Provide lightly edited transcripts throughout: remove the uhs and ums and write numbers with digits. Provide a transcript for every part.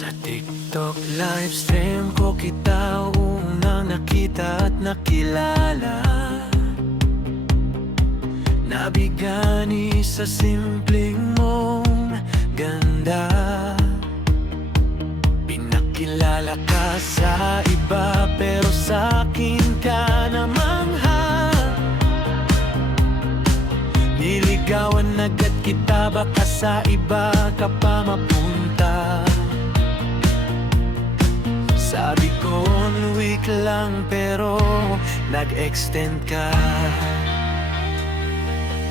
Sa TikTok livestream ko kita unang nakita at nakilala. Nabigani sa simpleng mong ganda. Pinakilala ka sa iba pero sa'kin ka namangha. Niligawan agad kita, baka sa iba ka pa mapunta. Sabi ko 1 week lang pero nag-extend ka.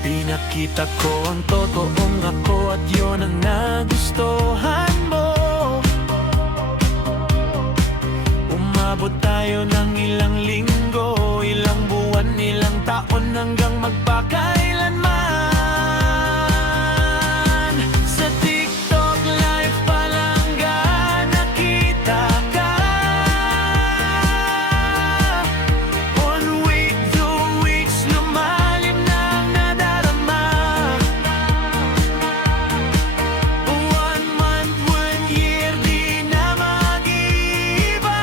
Pinakita ko ang totoong ako at yun ang nagustuhan mo. Umabot tayo ng ilang linggo, ilang buwan, ilang taon hanggang magpakailanman. Sa TikTok live pa lang nakita ka. 1 week, 2 weeks, lumalim na ang nadarama. 1 month, 1 year, di na mag-iiba.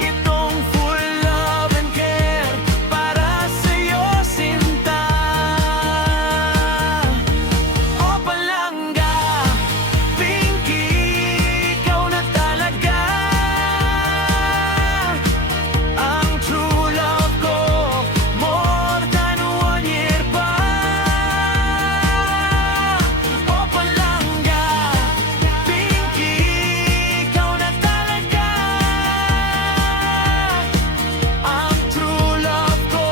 Itong full love and care para sa'yo, sinta. O palangga, Pinky, ikaw na talaga ang true love ko. More than 1 year pa. O palangga, Pinky, ikaw na talaga ang true love ko.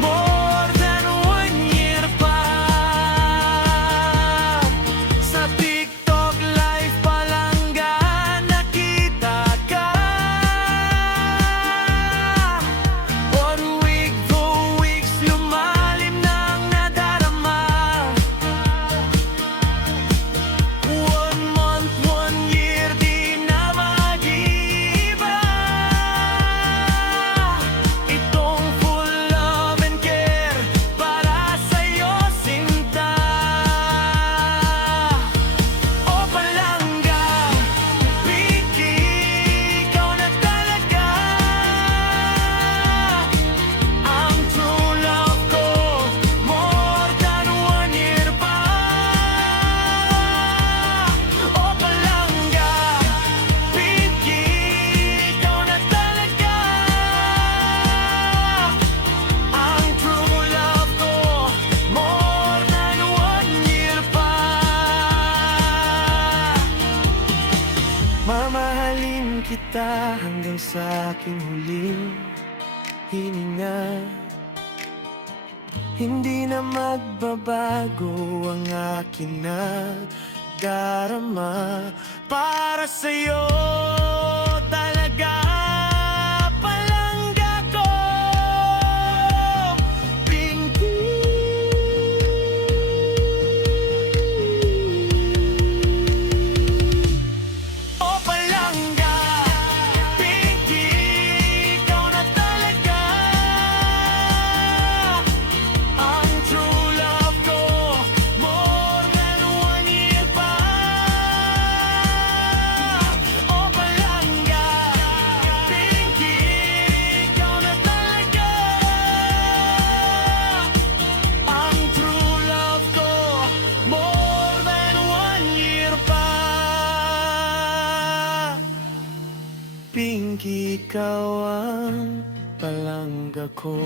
More than 1 year pa. Sa TikTok live pa lang nakita ka. 1 week, 2 weeks, lumalim na ang nadarama. 1 month, 1 year, di na mag-iiba. Itong full love and care para sa'yo, sinta. O palangga, Pinky, ikaw na talaga ang true love ko. More than 1 year pa. O palangga, Pinky, ikaw na talaga ang true love ko. More than 1 year pa. Mamahalin kita hanggang sa aking huling hininga. Hindi na magbabago ang akin na darama. Para sa'yo talaga, palangga ko, Pinky. O palangga, Pinky, ikaw na talaga ang true love ko. More than 1 year pa. O palangga, Pinky, ikaw na talaga ang true love ko. More than 1 year pa. Pinky, ikaw ang palangga ko.